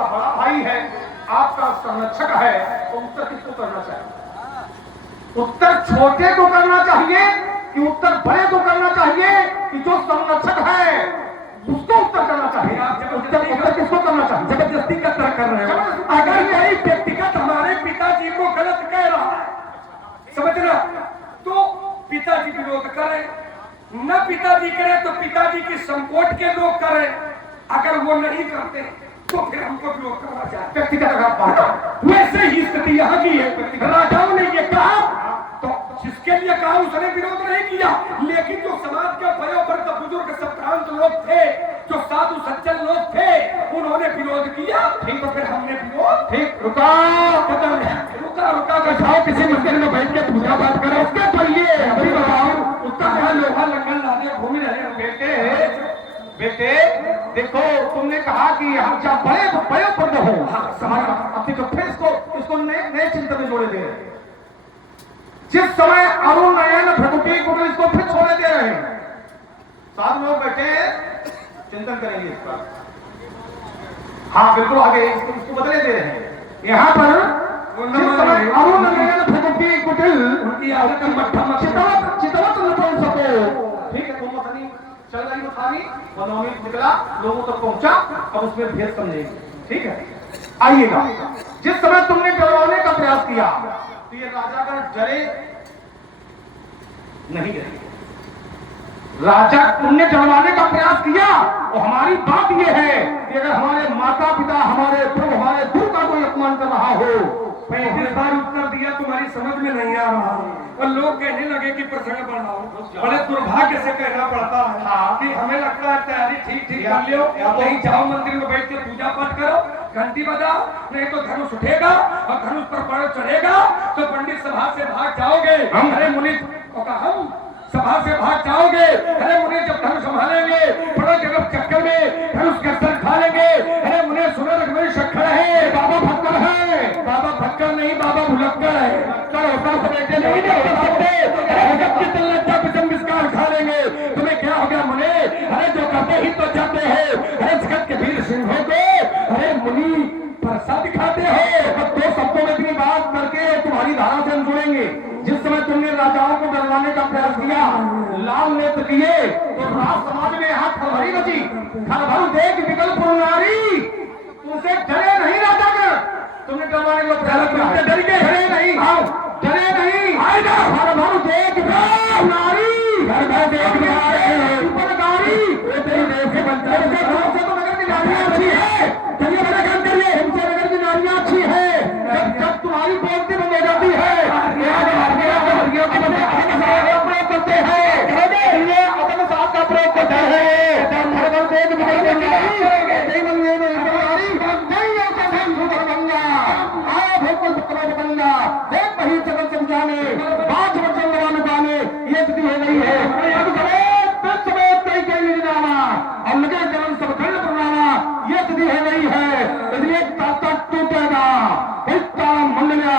आपका बड़ा भाई है, आपका संरक्षक है, तो उत्तर किसको करना चाहिए? उत्तर छोटे को करना चाहिए कि उत्तर बड़े को करना चाहिए कि जो संरक्षक है उसको उत्तर करना चाहिए? उत्तर किसको करना चाहिए? जबरदस्ती का तरह कर रहे हो। अगर कोई व्यक्तिगत हमारे पिताजी को गलत कह रहा है, समझना, तो पिताजी विरोध करें, न पिताजी करें तो पिताजी की संकोच के लोग करें। अगर वो नहीं करते तो फिर हमको विरोध करना चाहिए। व्यक्तिगत वैसे ही स्थिति यहाँ की है। राजाओं ने ये कहा तो जिसके लिए कहा उसने विरोध नहीं किया, लेकिन जो समाज के वयोवृद्ध बुजुर्ग संभ्रांत लोग थे, जो साधु सज्जन लोग थे, उन्होंने विरोध किया। ठीक, तो फिर हमने विरोध। ठीक, रुका रुका कर जाओ, किसी मंदिर में बैठ के पूजा पाठ करो, उसके पढ़िए अभी बताओ। उसका लोहा लंगन लाने घूम रहे बेटे देखो, तुमने कहा कि हम क्या बड़े वयोवृद्ध हो समाज, अपनी तो फिर इसको नए चिंतन में जोड़े दे रहे हैं। जिस समय अरुण नयन भ्रगुटी को इसको फिर छोड़े दे रहे हैं। साथ लोग बैठे चिंतन करेंगे इस पर। हाँ बिल्कुल, आगे इसको बदले दे रहे हैं। यहाँ पर जिस समय अरुण नयन भ्रगुटी कुटिल उनकी आदत चितवत नपन सको, ठीक है, तुम मथनी चल रही मथानी मनोमी निकला, लोगों तक पहुंचा, अब उसमें भेद समझेंगे। ठीक है, आइएगा। जिस समय तुमने डरवाने का प्रयास किया तो ये राजागण डरे नहीं डरे। राजा, तुमने डरवाने का प्रयास किया और हमारी बात यह है कि अगर हमारे माता पिता, हमारे प्रभु, हमारे गुरु का कोई अपमान कर रहा हो, पहली बार उत्तर दिया, तुम्हारी समझ में नहीं आ रहा और लोग कहने लगे कि प्रसंग बढ़ाओ। बड़े दुर्भाग्य से कहना पड़ता है कि हमें लगता है तैयारी ठीक कर लियो, कहीं जाओ मंदिर में बैठ के पूजा पाठ करो, घंटी बजाओ, नहीं तो धनुष उठेगा और धनुष पर बाण चढ़ेगा तो पंडित सभा से भाग जाओगे। अरे मुनि हम सभा से भाग जाओगे। अरे मुनि जब धनुष संभालेंगे बड़ा जगत चक्कर में धनुष गर्दन खा लेंगे। अरे मुनि सुनो रघुवीर शक्कर है, बाबा भक्कर है, बाबा भक्कर नहीं बाबा भुलक्कर है। होता बेटे नहीं खा लेंगे। तुम्हें क्या हो गया मुनि? अरे जो करते ही तो जाते हैं। अरे जगत के वीर सिंहों को अरे मुनि प्रसाद दिखाते हो। दो शब्दों में अपनी बात करके तुम्हारी धारा से हम जुड़ेंगे। जिस समय तुमने राजाओं को डरवाने का प्रयास किया, लाल नेत्र किए, तो राज समाज में यहाँ खलबली मची। खलबल देख विकल पुरनारी, तुमसे डरे नहीं राजागण। तुमने डरवाने का प्रयास किया, डर के डरे नहीं, डरे नहीं। खलबल देख नारी, देख नारी, तो नगर की नारियां अच्छी है। चलिए मेरा काम करिए, हमसे नगर की नारियां अच्छी है। जब तुम्हारी बोलती बंद हो जाती है, प्रयोग करते हैं, ये अपने साथ का प्रयोग करते हैं। ये स्थिति हो गई है। ये स्थिति हो गई है, इसलिए ताता टूटेगा, मंडलिया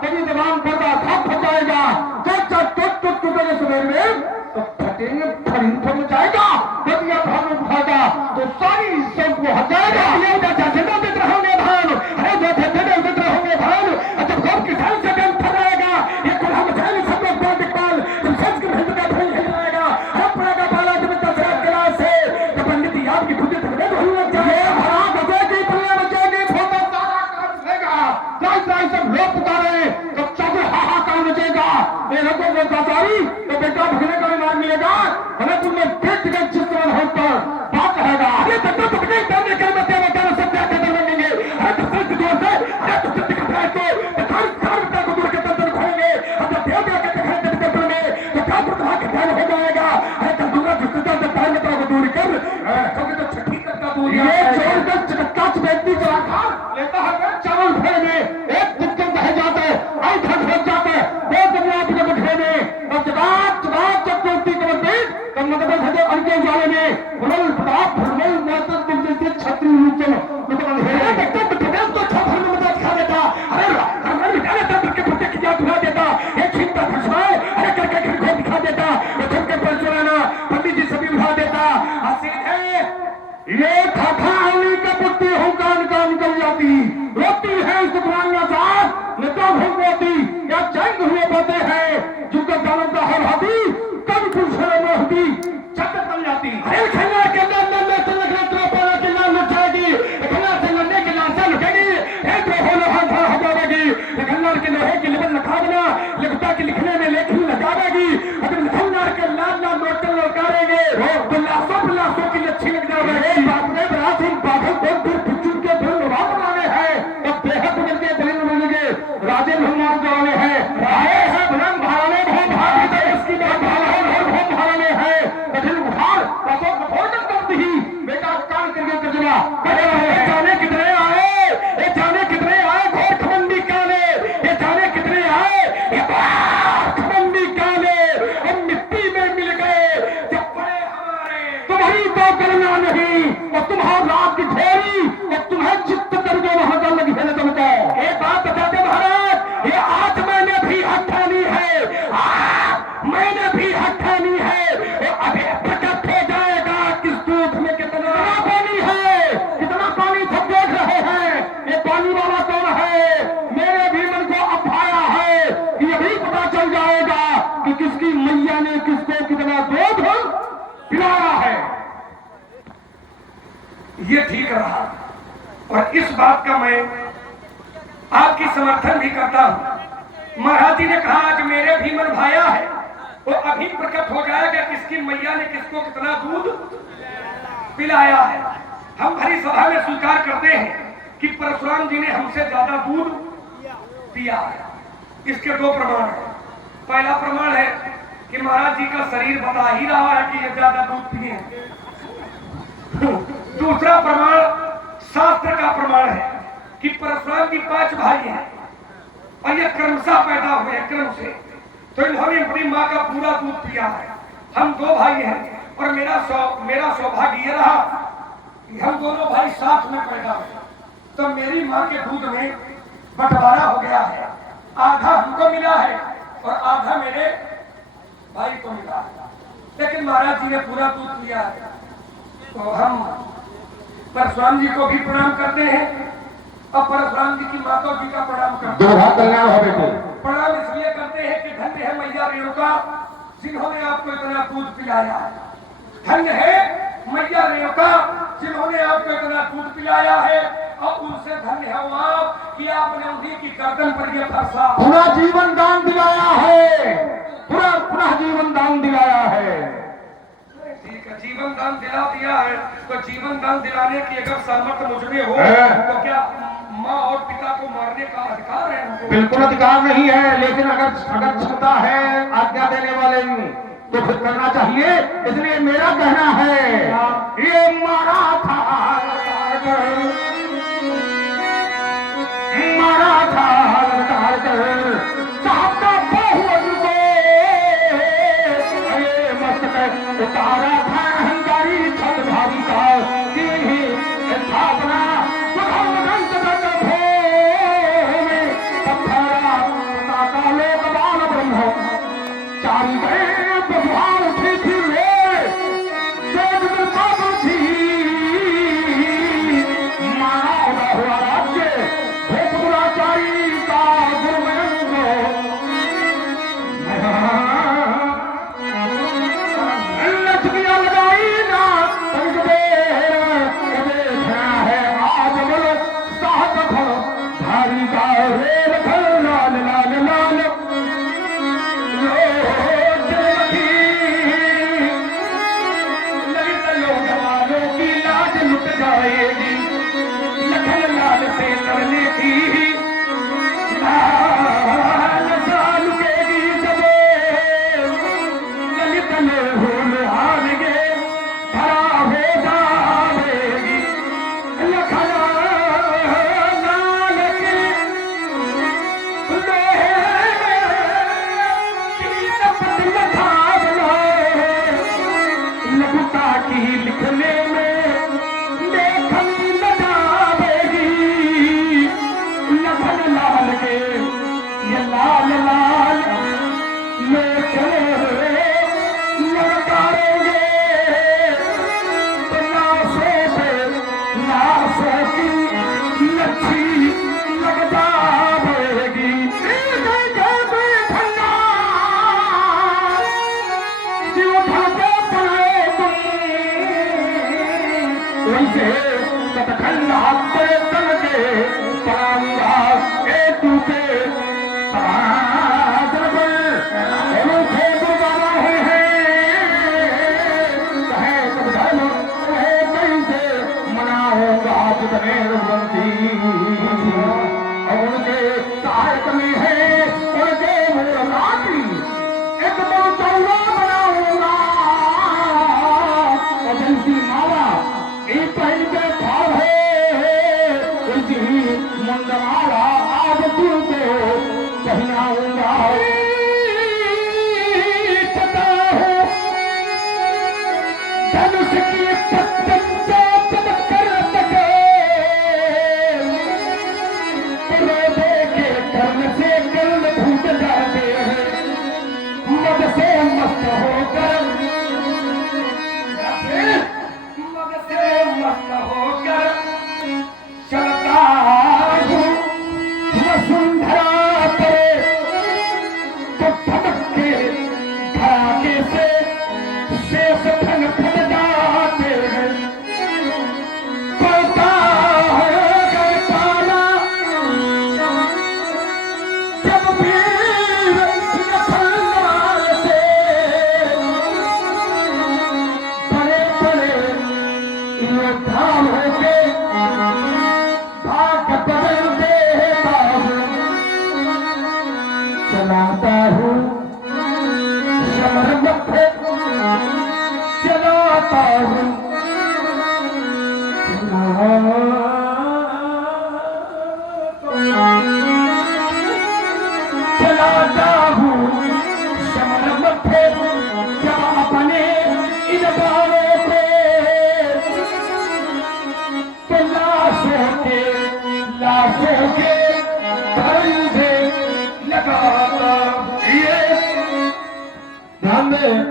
तेरी जबान पर्दा थप हो जाएगा। टूटेंगे सुबह में तो फटेंगे, फट जाएगा, उठाएगा तो सारी सब को हट जाएगा। देते रहोगे भान, अरे देते रहोगे भान, जब सब किसान से बैंक फट जाएगा, ये खुला मचाएंगे सब लोग बात इकबाल, जब सच के भीतर का फल हिल जाएगा। अब पड़ेगा पाला जब दशरथ के राज से, तो पंडित जी आपकी खुद तकलीफ होने लग जाए। भरा बचेगी, पल्ले बचेगी, फोटो सारा काम देगा। त्राई सब लोग पुकारे तो चौके हाहाकार मचेगा। ये लोगों को दातारी तो बेटा भगने का इनाम मिलेगा। हमें तुमने देख के जिस तरह हो पर बात कहेगा, अरे तक तो नहीं करने के बच्चे बच्चे सब क्या कहते बनेंगे। अरे दशरथ की जोर से, अरे तुम कितने खतरा तो चार को दूर के तंत्र खोएंगे। अब जब देव देव के तखरे के तंत्र में तो क्या प्रतिभा के ध्यान हो जाएगा। अरे तब दूंगा दुष्टता से पहले मित्रों को दूर कर, क्योंकि तो छठी करता दूर ये छोड़ कर चटक्का चबेटनी चला खा लेता है। चावल भर में एक दिक्कत रह जाते, आई धन हो जाते, वो दुनिया की जब खेने और जवाब जब टूटती करते मतलब है अंके जाले में भुल प्रताप भुल माता तुम जैसे छत्री नीचे मतलब है देखते तो छत्र में मदद खा देता। अरे हमारे निकाले तंत्र के पत्ते की जात उड़ा देता, एक छिपता फसवाए, अरे करके घर दिखा देता, वो छक्के पर चलाना पंडित जी सभी उठा देता। सीधे ये खखाली का पुट्टी हूँ कान कान कर जाती, रोती है इस दुकानिया साथ निदा भूमती या जंग हुए पाते हैं जिनका दानव का हर हाथी कभी कुछ में होती चक्कर बन जाती। खन्ना के अंदर में तो लगना त्रोपाना की लाल लुटाएगी, खन्ना से लड़ने की लाशा लुटेगी, एक हो लगा हजारेगी, खन्ना के लोहे की लिबन लखा देना, लिखता के लिखने में लेखनी लगा देगी, अगर खन्ना के लाल लाल नोटल लौटाएंगे तो लाशों की अच्छी लग जाएगी। बात में बरासिंग बादल बहुत दूर पिचुन के दिल लगा बनाने हैं और बेहद बदल के दिल मिलेंगे राजे भगवान कराने हैं, आए हैं भगवान भाने बहुत भागी तो इसकी बात भाने हैं कठिन बुखार कसों भोजन करती ही बेटा कान करके करजना जाने कितने आए, ये जाने कितने आए घोर खमंडी काले, ये जाने कितने आए ये खमंडी काले, हम मिट्टी में मिल गए जब बड़े हमारे तुम्हारी तो करना नहीं और तुम्हारा रात की घोरी और तुम्हें चित्त करके वहां का लगी है तुमको। एक बात बताते महाराज, ये आज मैंने भी हक ठानी है, मैंने भी हक ठानी है, अभी प्रकट हो जाएगा किस दूध में कितना पानी है, कितना पानी सब देख रहे हैं, ये पानी वाला कौन है, मेरे भी मन को अब भाया है, ये भी पता चल जाएगा कि किसकी मैया ने किसको कितना दूध पिलाया है। ये ठीक रहा और इस बात का मैं आपकी समर्थन भी करता हूं। महाराज जी ने कहा आज मेरे भी मन भाया है, वो अभी प्रकट हो जाएगा किसकी मैया ने किसको कितना दूध पिलाया है। हम भरी सभा में स्वीकार करते हैं कि परशुराम जी ने हमसे ज्यादा दूध पिया है। इसके दो प्रमाण हैं। पहला प्रमाण है कि महाराज जी का शरीर बता ही रहा है कि ये ज्यादा दूध पिए। दूसरा प्रमाण शास्त्र का प्रमाण है कि परशुराम जी 5 भाई हैं और ये क्रमशः पैदा हुए क्रम से, तो इन्होंने अपनी माँ का पूरा दूध पिया है। हम 2 भाई हैं और मेरा सौभाग्य ये रहा कि हम दोनों भाई साथ में पैदा हुए, तो मेरी माँ के दूध में बंटवारा हो गया है, आधा हमको मिला है और आधा मेरे भाई को मिला है। लेकिन महाराज जी ने पूरा दूध पिया है, तो हम परशुराम जी को भी प्रणाम करते हैं और परशुराम जी की माता जी का प्रणाम करते हैं। प्रणाम इसलिए करते हैं कि धन्य है मैया रेणुका जिन्होंने आपको इतना दूध पिलाया, धन्य है मैया रेणुका जिन्होंने आपको इतना दूध पिलाया है, और उनसे धन्य है आप कि आपने उन्हीं की गर्दन पर यह फरसा पूरा जीवन दान दिलाया है, पूरा जीवन दान दिलाया है। ठीक है, जीवन दान दिला दिया है, तो जीवन दान दिलाने की अगर सामर्थ्य मुझमें हो तो क्या माँ और पिता को मारने का अधिकार है? बिल्कुल अधिकार नहीं है, लेकिन अगर क्षमता है आज्ञा देने वाले तो फिर करना चाहिए। इसलिए मेरा कहना है ये मारा था उतारा था अहंकारी छत भारी का स्थापना लोक बाल ब्रह्म चारी गए प्रभाव उठी थी थी मारा हुआ राज्य भोपुराचारी का लचकिया लगाई ना है आज बोलो साहब भारी का रेल लाल लाल लाल की लाज लुट जाएगी, लखन लाल से लड़ने की लालसा लुटेगी जब ललित लोहूल हारेंगे धरा हो जाएगी लखन लाल की लघुता की लिखने में लेखनी लगावेगी लखन लाल के ये लाल लाल ले चले लड़कारेंगे के समाज पर अनूठे गुरबान रहे हैं। कहे सब धर्म कैसे मनाऊंगा तुझमें रघुवंशी। और उनके सहायक में है उनके मुलाकाती एक चौरा बनाऊंगा। और बंसी माला एक पहन के खार है इसी मुंडमाला आज तुमको पहनाऊंगा। पता हो धनुष की प्रत्यंचा चमत्कार तके रोदे के कर्म से कर्ण भूत जाते हैं। मद से मस्त होकर मग से मस्त होकर चलता हूँ वसुंधरा करे तो धमक के धागे से शेष फन फन जाते हैं। पलटा है गैताला जब वीर नखलवाल से बड़े बड़े योद्धा होके भाग बदल देता हूँ। चलाता हूँ समर मध्य चलाता हूँ चलाता हूँ समर मध्य। जब अपने इन बाणों को लाशों के